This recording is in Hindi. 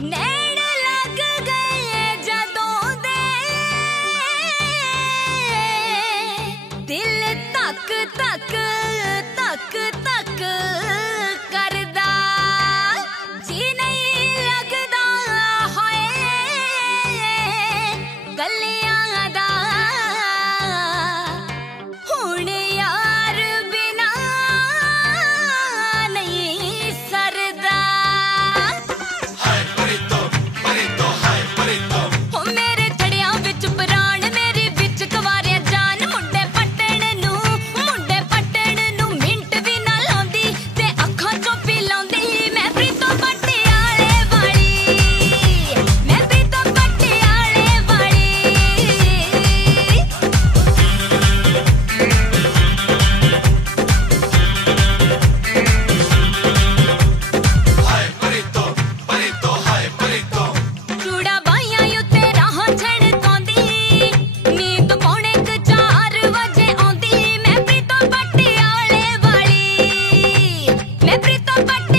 नैन लग गए जदों दे दिल तक तक तक तक करदा जी नहीं लगदा होए गलियां दा हुण यार बिना नहीं सरदा हाय परितो हाय परितो हो मेरे थड़ियां विच प्राण मेरी विच कवारिया जान मुंडे पट्टण नू मिंट भी ना लाउंदी ते अखां चों पी लाउंदी मैं प्रीतो पटियाले वाली मैं प्रीतो पटियाले वाली हाय परितो हाय परितो चूड़ा बाइयां उत्ते राह छड़कांदी नींद पौणे 4 वजे आउंदी मैं प्रीतो पटियाले वाली मैं प्रीतो पटियाले